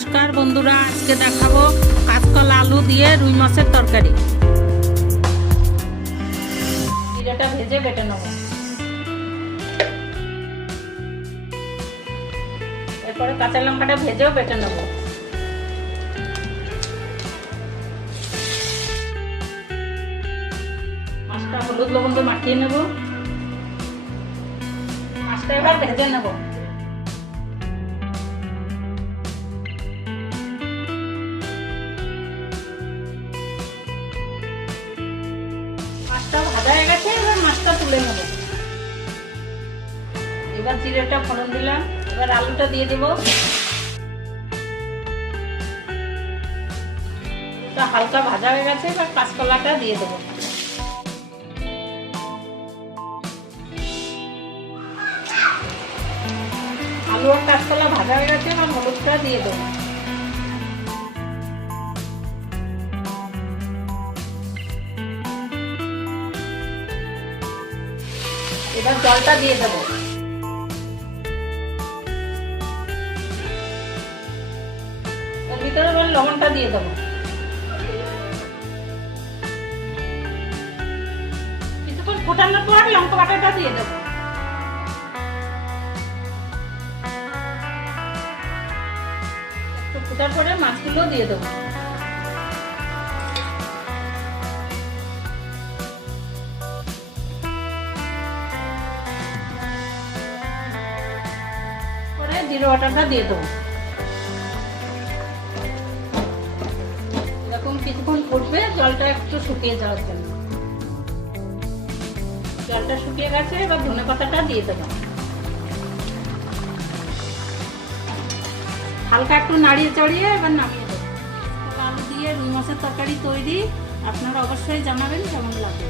নমস্কার বন্ধুরা, আজকে দেখাবো কাঁচকলা আলু দিয়ে রুই মাছের তরকারি। জিরাটা ভেজে বেটে নেব, এরপরে কাঁচা লঙ্কাটা ভেজেও বেটে নেব। মাছটা হলুদ লবণ দিয়ে মাখিয়ে নেব। মাছটা এবার ভেজে নেব। মাছটা ভাজা হয়ে গেছে, এবার মাছটা তুলে নেব। এবার জিরেটা ফোড়ন দিলাম, এবার আলুটা দিয়ে দেব। হালকা ভাজা হয়ে গেছে, এবার কাঁচকলাটা দিয়ে দেব। আলু আর কাঁচকলা ভাজা হয়ে গেছে, এবার হলুদটা দিয়ে দেব। এবার জলটা দিয়ে দেব। এর ভিতরে এবার লবণটা দিয়ে দেব। কিছুক্ষণ ফোটানোর পর লঙ্কা বাটাটা দিয়ে দেব। একটু ফোটার পরে মাছগুলো দিয়ে দেব। জিরে বাটাটা দিয়ে দেবো। এরকম কিছুক্ষণ ফুটবে, জলটা একটু শুকিয়ে যাওয়ার জন্য। জলটা শুকিয়ে গেছে, এবার ধনেপাতাটা দিয়ে দেবো। হালকা একটু নাড়িয়ে চড়িয়ে এবার নামিয়ে দেবো। আলু দিয়ে রুই মাছের তরকারি তৈরি। আপনারা অবশ্যই জানাবেন কেমন লাগে।